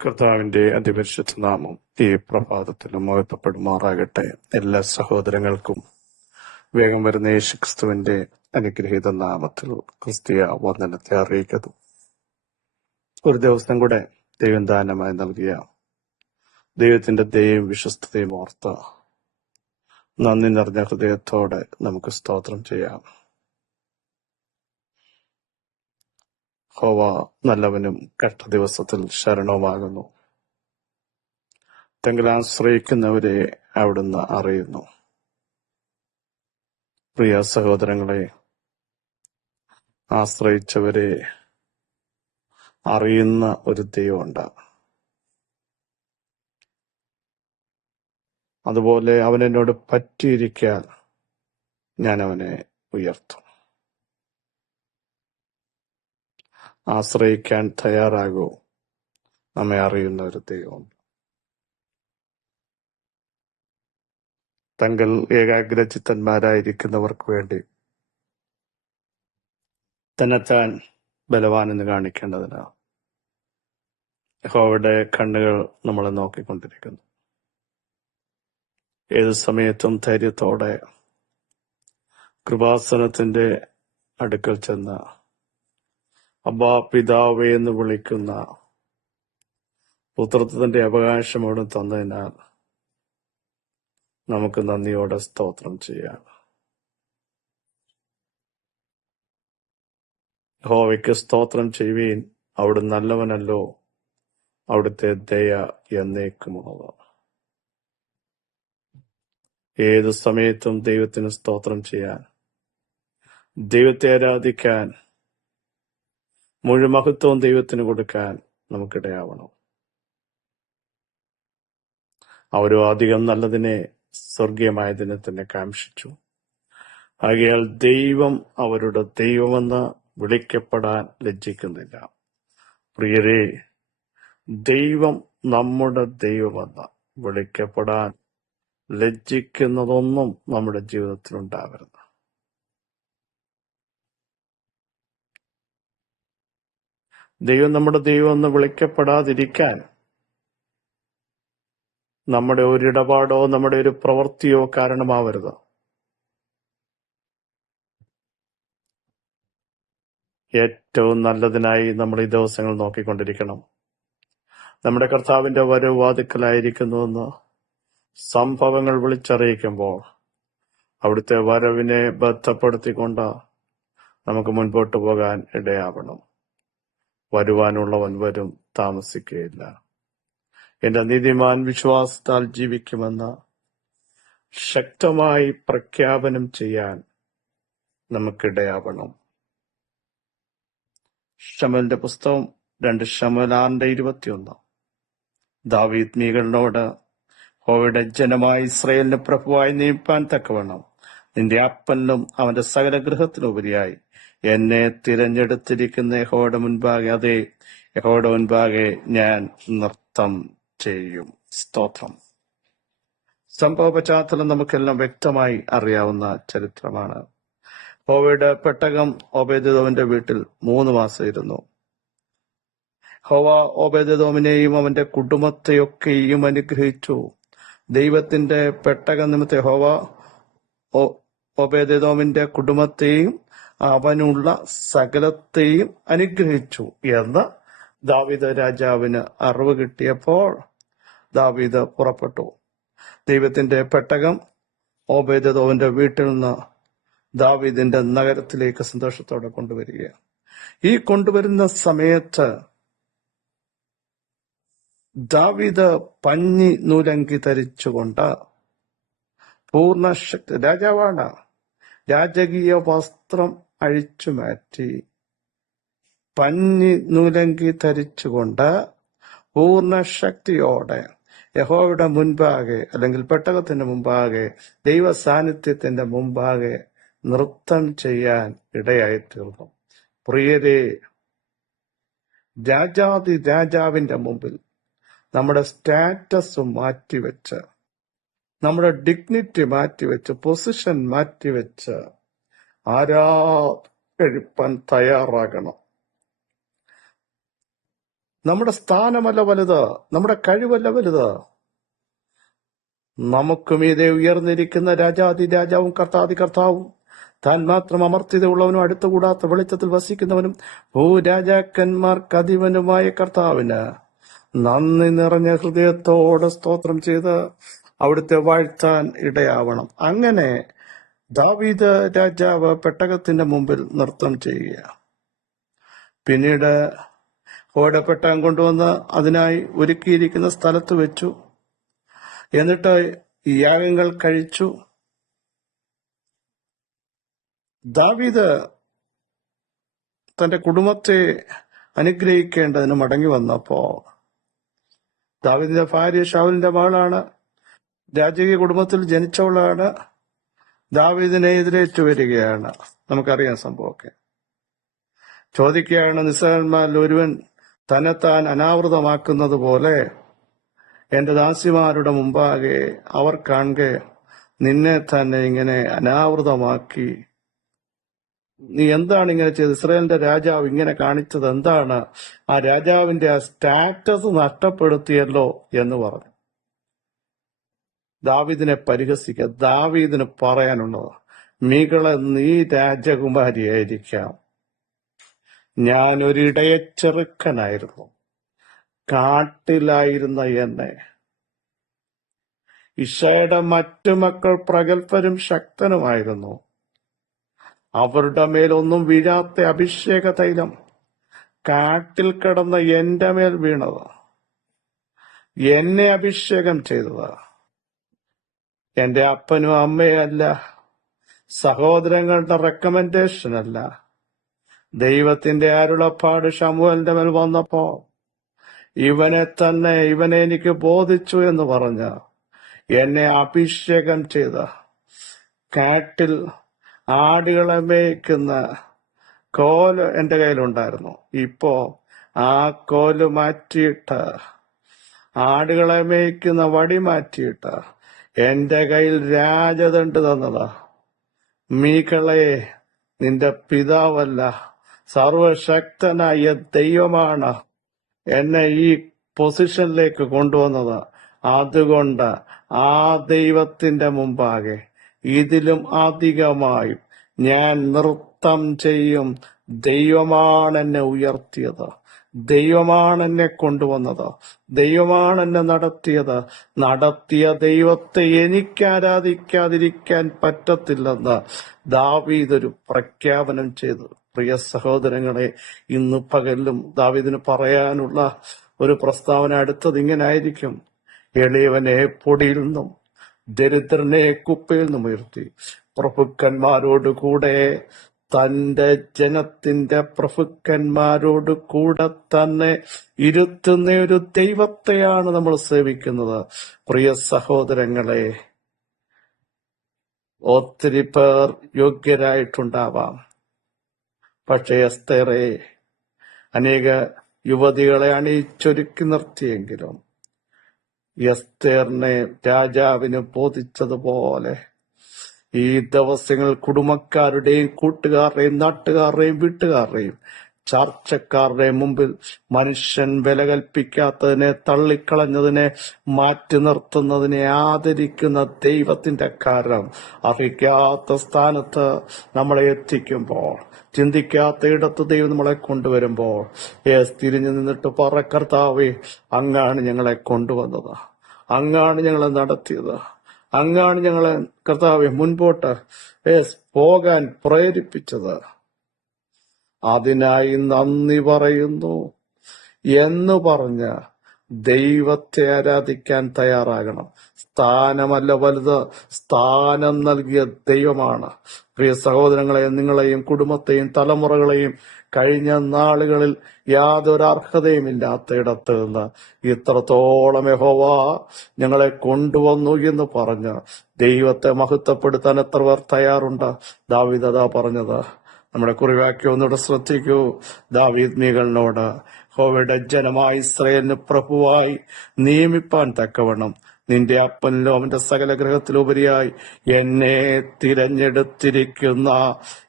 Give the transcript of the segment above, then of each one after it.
കർത്താവിന്റെ അതിപരിശുദ്ധ നാമം ഈ പ്രഭാതത്തിലും മഹത്വപ്പെടുമാറാകട്ടെ. എല്ലാ സഹോദരങ്ങൾക്കും വേഗം വരുന്ന യേശുക്രിസ്തുവിന്റെ അനുഗ്രഹീത നാമത്തിൽ ക്രിസ്തീയ വന്ദനത്തെ അറിയിക്കുന്നു. ഒരു ദിവസം കൂടെ ദൈവം ദാനമായി നൽകിയ ദൈവത്തിന്റെ ദയയും വിശ്വസ്തതയും ഓർത്ത് നന്ദി നിറഞ്ഞ ഹൃദയത്തോടെ നമുക്ക് സ്തോത്രം ചെയ്യാം. യഹോവ നല്ലവനും കഷ്ട ദിവസത്തിൽ ശരണവുമാകുന്നു. തങ്ങൾ ആശ്രയിക്കുന്നവരെ അവിടുന്ന് അറിയുന്നു. പ്രിയ സഹോദരങ്ങളെ, ആശ്രയിച്ചവരെ അറിയുന്ന ഒരു ദൈവമുണ്ട്. അതുപോലെ അവൻ എന്നോട് പറ്റിയിരിക്കാൻ ഞാൻ അവനെ ഉയർത്തും. ആശ്രയിക്കാൻ തയ്യാറാകൂ. നമ്മെ അറിയുന്ന ഒരു ദൈവം. തങ്ങൾ ഏകാഗ്രചിത്തന്മാരായിരിക്കുന്നവർക്ക് വേണ്ടി തന്നെത്താൻ ബലവാനെന്ന് കാണിക്കേണ്ടതിന് യഹോവയുടെ കണ്ണുകൾ നമ്മളെ നോക്കിക്കൊണ്ടിരിക്കുന്നു. ഏത് സമയത്തും ധൈര്യത്തോടെ കൃപാസനത്തിന്റെ അടുക്കൽ ചെന്ന് അബ്ബാ പിതാവേ എന്ന് വിളിക്കുന്ന പുത്രത്വത്തിന്റെ അവകാശം അവിടെ തന്നതിനാൽ നമുക്ക് നന്ദിയോടെ സ്തോത്രം ചെയ്യാം. യഹോവയ്ക്ക് സ്തോത്രം ചെയ്യുവീൻ, അവിടെ നല്ലവനല്ലോ, അവിടുത്തെ ദയ എന്നേക്കുമുള്ളത്. ഏതു സമയത്തും ദൈവത്തിന് സ്തോത്രം ചെയ്യാൻ, ദൈവത്തെ ആരാധിക്കാൻ, മുഴുവൻ മഹത്വവും ദൈവത്തിന് കൊടുക്കാൻ നമുക്കിടയാവണം. അവരോ അധികം നല്ലതിനെ സ്വർഗീയമായതിനെ തന്നെ കാംക്ഷിച്ചു. ആകയാൽ ദൈവം അവരുടെ ദൈവമെന്ന് വിളിക്കപ്പെടാൻ ലജ്ജിക്കുന്നില്ല. പ്രിയരെ, ദൈവം നമ്മുടെ ദൈവമെന്ന് വിളിക്കപ്പെടാൻ ലജ്ജിക്കുന്നതൊന്നും നമ്മുടെ ജീവിതത്തിൽ ഉണ്ടാകരുത്. ദൈവം നമ്മുടെ ദൈവമെന്ന് വിളിക്കപ്പെടാതിരിക്കാൻ നമ്മുടെ ഒരു ഇടപാടോ നമ്മുടെ ഒരു പ്രവൃത്തിയോ കാരണമാവരുത്. ഏറ്റവും നല്ലതിനായി നമ്മൾ ഈ ദിവസങ്ങൾ നോക്കിക്കൊണ്ടിരിക്കണം. നമ്മുടെ കർത്താവിന്റെ വരവ് വാതിക്കലായിരിക്കുന്നുവെന്ന് സംഭവങ്ങൾ വിളിച്ചറിയിക്കുമ്പോൾ അവിടുത്തെ വരവിനെ ബന്ധപ്പെടുത്തിക്കൊണ്ട് നമുക്ക് മുൻപോട്ട് പോകാൻ ഇടയാവണം. വരുവാനുള്ളവൻ വരും, താമസിക്കുകയില്ല. എന്റെ നീതിമാൻ വിശ്വാസത്താൽ ജീവിക്കുമെന്ന് ശക്തമായി പ്രഖ്യാപനം ചെയ്യാൻ നമുക്കിടയാവണം. ശമൂവേലിന്റെ പുസ്തകം 2 ശമൂവേൽ 6:21. ദാവീദ് മീഖലിനോട്, യഹോവയുടെ ജനമായ ഇസ്രായേലിന് പ്രഭുവായി നിയമിപ്പാൻ തക്കവണ്ണം നിന്റെ അപ്പനിലും അവന്റെ സകല ഗൃഹത്തിനുപരിയായി എന്നെ തിരഞ്ഞെടുത്തിരിക്കുന്ന യഹോവയുടെ മുൻപാകെ, അതേ യഹോവയുടെ മുൻപാകെ ഞാൻ നൃത്തം ചെയ്യും. സ്തോത്രം. സംഭവ പശ്ചാത്തലം നമുക്കെല്ലാം വ്യക്തമായി അറിയാവുന്ന ചരിത്രമാണ്. യഹോവയുടെ പെട്ടകം ഓബേദ്ഏദോമിന്റെ വീട്ടിൽ 3 മാസം ഇരുന്നു. യഹോവ ഓബേദ്ഏദോമിനെയും അവന്റെ കുടുംബത്തെയൊക്കെയും അനുഗ്രഹിച്ചു. ദൈവത്തിന്റെ പെട്ടകം നിമിത്തം യഹോവ ഓബേദ്ഏദോമിന്റെ കുടുംബത്തെയും അവനുള്ള സകലത്തെയും അനുഗ്രഹിച്ചു എന്ന് ദാവീദ് രാജാവിന് അറിവ് കിട്ടിയപ്പോൾ ദാവീദ് പുറപ്പെട്ടു. ദൈവത്തിന്റെ പെട്ടകം ഓബേദ്ഏദോമിന്റെ വീട്ടിൽ നിന്ന് ദാവീദിന്റെ നഗരത്തിലേക്ക് സന്തോഷത്തോടെ കൊണ്ടുവരികയാണ്. ഈ കൊണ്ടുവരുന്ന സമയത്ത് ദാവീദ് പഞ്ഞി നൂലങ്കി ധരിച്ചുകൊണ്ട് പൂർണ്ണ ശക്തി, രാജാവാണ്, രാജകീയ വസ്ത്രം അഴിച്ചു മാറ്റി പഞ്ഞി നൂലങ്കി ധരിച്ചുകൊണ്ട് പൂർണ്ണ ശക്തിയോടെ യഹോവയുടെ മുൻപാകെ, അല്ലെങ്കിൽ പെട്ടകത്തിന്റെ മുമ്പാകെ, ദൈവ സാന്നിധ്യത്തിന്റെ മുമ്പാകെ നൃത്തം ചെയ്യാൻ ഇടയായി തീർന്നു. പ്രിയരെ, രാജാവിന്റെ മുമ്പിൽ നമ്മുടെ സ്റ്റാറ്റസ് മാറ്റിവെച്ച്, നമ്മുടെ ഡിഗ്നിറ്റി മാറ്റിവെച്ച്, പൊസിഷൻ മാറ്റിവെച്ച് ആരാധിക്കാൻ തയ്യാറാകണം. നമ്മുടെ സ്ഥാനമല്ല വലുത്, നമ്മുടെ കഴിവല്ല വലുത്. നമുക്കും ഇതേ ഉയർന്നിരിക്കുന്ന രാജാതി രാജാവും കർത്താതി കർത്താവും, താൻ മാത്രം അമർത്യതയുള്ളവനും അടുത്തുകൂടാത്ത വെളിച്ചത്തിൽ വസിക്കുന്നവനും ഭൂരാജാക്കന്മാർക്ക് അധിപനുമായ കർത്താവിന് നന്ദി നിറഞ്ഞ ഹൃദയത്തോടെ സ്തോത്രം ചെയ്ത് അവിടുത്തെ വാഴ്ത്താൻ ഇടയാവണം. അങ്ങനെ ദാവീദ് രാജാവ് പെട്ടകത്തിന്റെ മുമ്പിൽ നൃത്തം ചെയ്യുക. പിന്നീട് പെട്ടകം കൊണ്ടുവന്ന് അതിനായി ഒരുക്കിയിരിക്കുന്ന സ്ഥലത്ത് വെച്ചു. എന്നിട്ട് യാഗങ്ങൾ കഴിച്ചു. ദാവീദ് തന്റെ കുടുംബത്തെ അനുഗ്രഹിക്കേണ്ടതിന് മടങ്ങി വന്നപ്പോ, ദാവീദിന്റെ ഭാര്യ ശൗലിന്റെ മകളാണ്, രാജകീയ കുടുംബത്തിൽ ജനിച്ചവളാണ്, ദാവീദിനെ എതിരേറ്റു വരികയാണ്. നമുക്കറിയാം സംഭവമൊക്കെ. ചോദിക്കുകയാണ്, നിസ്സഹന്മാരിൽ ഒരുവൻ തന്നെത്താൻ അനാവൃതമാക്കുന്നത് പോലെ എന്റെ ദാസിമാരുടെ മുമ്പാകെ അവർ കാണെ നിന്നെ തന്നെ ഇങ്ങനെ അനാവൃതമാക്കി. നീ എന്താണ് ഇങ്ങനെ ചെയ്തത്? ഇസ്രായേലിന്റെ രാജാവ് ഇങ്ങനെ കാണിച്ചത് എന്താണ്? ആ രാജാവിന്റെ ആ സ്റ്റാറ്റസ് നഷ്ടപ്പെടുത്തിയല്ലോ എന്ന് പറഞ്ഞു. ദാവീദിനെ പരിഹസിക്കുക. ദാവീദിന് പറയാനുള്ളത്, മീകളെ, നീ രാജകുമാരിയായിരിക്കാം, ഞാനൊരു ഇടയച്ചെറുക്കനായിരുന്നു, കാട്ടിലായിരുന്ന എന്നെ ഇശയുടെ മറ്റു മക്കൾ പ്രഗത്ഭരും ശക്തനുമായിരുന്നു. അവരുടെ മേലൊന്നും വീഴാത്ത അഭിഷേക തൈലം കാട്ടിൽ കിടന്ന എന്റെ മേൽ വീണത്, എന്നെ അഭിഷേകം ചെയ്തത് എന്റെ അപ്പനും അമ്മയല്ല, സഹോദരങ്ങളുടെ റെക്കമെൻഡേഷൻ അല്ല, ദൈവത്തിന്റെ അരുളപ്പാട് ശമൂവേലിന്റെ മേൽ വന്നപ്പോ ഇവനെ എനിക്ക് ബോധിച്ചു എന്ന് പറഞ്ഞ് എന്നെ അഭിഷേകം ചെയ്ത, കാട്ടിൽ ആടുകളെ മേയ്ക്കുന്ന കോല് എന്റെ കയ്യിലുണ്ടായിരുന്നു. ഇപ്പോ ആ കോല് മാറ്റിയിട്ട്, ആടുകളെ മേയ്ക്കുന്ന വടി മാറ്റിയിട്ട് എന്റെ കയ്യിൽ രാജദണ്ഡ് തന്നതാ. മീകളെ, നിന്റെ പിതാവല്ല, സർവശക്തനായ ദൈവമാണ് എന്നെ ഈ പൊസിഷനിലേക്ക് കൊണ്ടുവന്നത്. അതുകൊണ്ട് ആ ദൈവത്തിന്റെ മുമ്പാകെ ഇതിലും അധികമായും ഞാൻ നൃത്തം ചെയ്യും. ദൈവമാണ് എന്നെ ഉയർത്തിയത്, ദൈവമാണ് എന്നെ കൊണ്ടുവന്നത്, ദൈവമാണ് എന്നെ നടത്തിയ ദൈവത്തെ എനിക്ക് ആരാധിക്കാതിരിക്കാൻ പറ്റത്തില്ലെന്ന് ദാവീദ് ഒരു പ്രഖ്യാപനം ചെയ്തു. പ്രിയ സഹോദരങ്ങളെ, ഇന്ന് പകലിലും ദാവീദിന് പറയാനുള്ള ഒരു പ്രസ്താവന അടുത്തത് ഇങ്ങനായിരിക്കും: എളിയവനെ പൊടിയിൽ നിന്നും ദരിദ്രനെ കുപ്പയിൽ നിന്നും ഉയർത്തി പ്രഭുക്കന്മാരോട് കൂടെ, തന്റെ ജനത്തിന്റെ പ്രഭുക്കന്മാരോട് കൂടെ തന്നെ ഇരുത്തുന്ന ഒരു ദൈവത്തെയാണ് നമ്മൾ സേവിക്കുന്നത്. പ്രിയ സഹോദരങ്ങളെ, ഒത്തിരി പേർ യോഗ്യരായിട്ടുണ്ടാവാം, പക്ഷേ എസ്തേറെ അനേക യുവതികളെ അണിയിച്ചൊരുക്കി നിർത്തിയെങ്കിലും എസ്തേറിനെ രാജാവിന് ബോധിച്ചതുപോലെ ഈ ദിവസങ്ങൾ കുടുംബക്കാരുടെയും കൂട്ടുകാരുടെയും നാട്ടുകാരുടെയും വീട്ടുകാരുടെയും ചർച്ചക്കാരുടെയും മുമ്പിൽ മനുഷ്യൻ വില കൽപ്പിക്കാത്തതിനെ, തള്ളിക്കളഞ്ഞതിനെ, മാറ്റി നിർത്തുന്നതിനെ ആദരിക്കുന്ന ദൈവത്തിന്റെ കരം അർഹിക്കാത്ത സ്ഥാനത്ത് നമ്മളെ എത്തിക്കുമ്പോൾ, ചിന്തിക്കാത്ത ഇടത്ത് ദൈവം നമ്മളെ കൊണ്ടുവരുമ്പോൾ, തിരിഞ്ഞു നിന്നിട്ട് പറ, കർത്താവേ, അങ്ങാണ് ഞങ്ങളെ കൊണ്ടുവന്നത്, അങ്ങാണ് ഞങ്ങളെ നടത്തിയത്, അങ്ങാണ് ഞങ്ങളെ കർത്താവെ മുൻപോട്ട് പോകാൻ പ്രേരിപ്പിച്ചത്, അതിനായി നന്ദി പറയുന്നു എന്ന് പറഞ്ഞ് ദൈവത്തെ ആരാധിക്കാൻ തയ്യാറാകണം. സ്ഥാനമല്ല വലുത്, സ്ഥാനം നൽകിയ ദൈവമാണ്. പ്രിയ സഹോദരങ്ങളെ, നിങ്ങളെയും കുടുംബത്തെയും തലമുറകളെയും കഴിഞ്ഞ നാളുകളിൽ യാതൊരു അർഹതയുമില്ലാത്ത ഇടത്ത് നിന്ന് ഇത്രത്തോളം യഹോവ ഞങ്ങളെ കൊണ്ടുവന്നു എന്ന് പറഞ്ഞ് ദൈവത്തെ മഹത്വപ്പെടുത്താൻ എത്ര പേർ തയ്യാറുണ്ട്? ദാവീദ് അതാ പറഞ്ഞത്. നമ്മുടെ കുറിവാക്യം ഒന്നുകൂടെ ശ്രദ്ധിക്കൂ. ദാവീദ് മീകളിനോട്, യഹോവയുടെ ജനമായ ഇസ്രായേലിന് പ്രഭുവായി നിയമിപ്പാൻ തക്കവണ്ണം നിന്റെ അപ്പനിലും അവന്റെ സകല ഗ്രഹത്തിലുപരിയായി എന്നെ തിരഞ്ഞെടുത്തിരിക്കുന്ന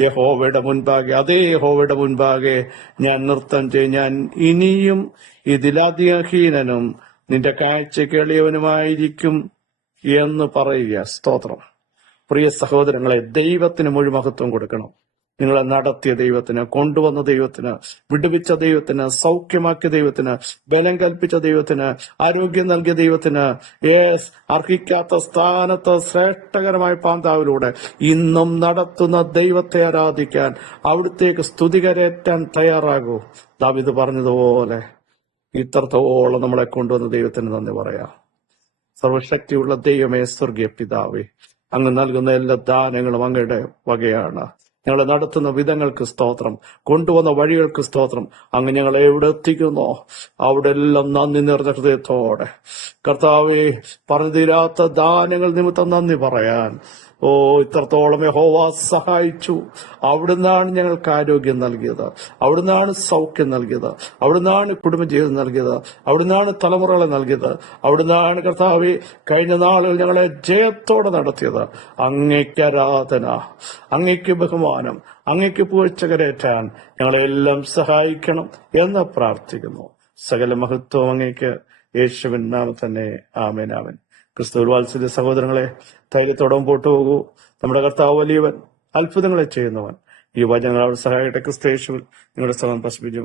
യഹോവയുടെ മുൻപാകെ, അതേ യഹോവയുടെ മുൻപാകെ ഞാൻ നൃത്തം ചെയ്യും. ഞാൻ ഇനിയും ഇതിലധികഹീനനും നിന്റെ കാഴ്ചയ്ക്ക് എളിയവനുമായിരിക്കും എന്ന് പറയുക. സ്തോത്രം. പ്രിയ സഹോദരങ്ങളെ, ദൈവത്തിന് മുഴുമഹത്വം കൊടുക്കണം. നിങ്ങളെ നടത്തിയ ദൈവത്തിന്, കൊണ്ടുവന്ന ദൈവത്തിന്, വിടുവിച്ച ദൈവത്തിന്, സൗഖ്യമാക്കിയ ദൈവത്തിന്, ബലം കൽപ്പിച്ച ദൈവത്തിന്, ആരോഗ്യം നൽകിയ ദൈവത്തിന്, അർഹിക്കാത്ത സ്ഥാനത്ത് ശ്രേഷ്ഠകരമായ പാന്താവിലൂടെ ഇന്നും നടത്തുന്ന ദൈവത്തെ ആരാധിക്കാൻ, അവിടുത്തേക്ക് സ്തുതികരേറ്റാൻ തയ്യാറാകൂ. ദാവീദ് പറഞ്ഞതുപോലെ ഇത്രത്തോളം നമ്മളെ കൊണ്ടുവന്ന ദൈവത്തിന് നന്ദി പറയാം. സർവശക്തിയുള്ള ദൈവമേ, സ്വർഗീയ പിതാവേ, അങ്ങ് നൽകുന്ന എല്ലാ ദാനങ്ങളും അങ്ങയുടെ വകയാണ്. ഞങ്ങളെ നടത്തുന്ന വിധങ്ങൾക്ക് സ്തോത്രം, കൊണ്ടുവന്ന വഴികൾക്ക് സ്തോത്രം. അങ്ങ് ഞങ്ങളെ എവിടെ എത്തിക്കുന്നോ അവിടെ എല്ലാം നന്ദി നിറഞ്ഞ ഹൃദയത്തോടെ കർത്താവേ, പറഞ്ഞു തീരാത്ത ദാനങ്ങൾ നിമിത്തം നന്ദി പറയാൻ ഇത്രത്തോളം യഹോവ സഹായിച്ചു. അവിടുന്നാണ് ഞങ്ങൾക്ക് ആരോഗ്യം നൽകിയത്, അവിടുന്നാണ് സൗഖ്യം നൽകിയത്, അവിടുന്നാണ് കുടുംബജീവിതം നൽകിയത്, അവിടുന്നാണ് തലമുറകളെ നൽകിയത്, അവിടുന്നാണ് കർത്താവേ കഴിഞ്ഞ നാളുകൾ ഞങ്ങളെ ജയത്തോടെ നടത്തിയത്. അങ്ങയ്ക്ക് ആരാധന, അങ്ങയ്ക്ക് ബഹുമാനം, അങ്ങയ്ക്ക് പുകഴ്ച കരേറ്റാൻ ഞങ്ങളെല്ലാം സഹായിക്കണം എന്ന് പ്രാർത്ഥിക്കുന്നു. സകല മഹത്വം അങ്ങയ്ക്ക്. യേശുവിൻ നാമത്തിൽ തന്നെ ആമേൻ, ആമേൻ. ക്രിസ്തുവിൽ വാത്സല്യ സഹോദരങ്ങളെ, ധൈര്യത്തോടെ മുമ്പോട്ട് പോകൂ. നമ്മുടെ കർത്താവ് വലിയവൻ, അത്ഭുതങ്ങളെ ചെയ്യുന്നവൻ. ഈ വചനങ്ങൾ അവിടെ സഹായിക്കട്ടെ. ക്രിസ്തു യേശുവിൽ നിങ്ങളുടെ സഹോദരൻ പ്രസ്ബിജു.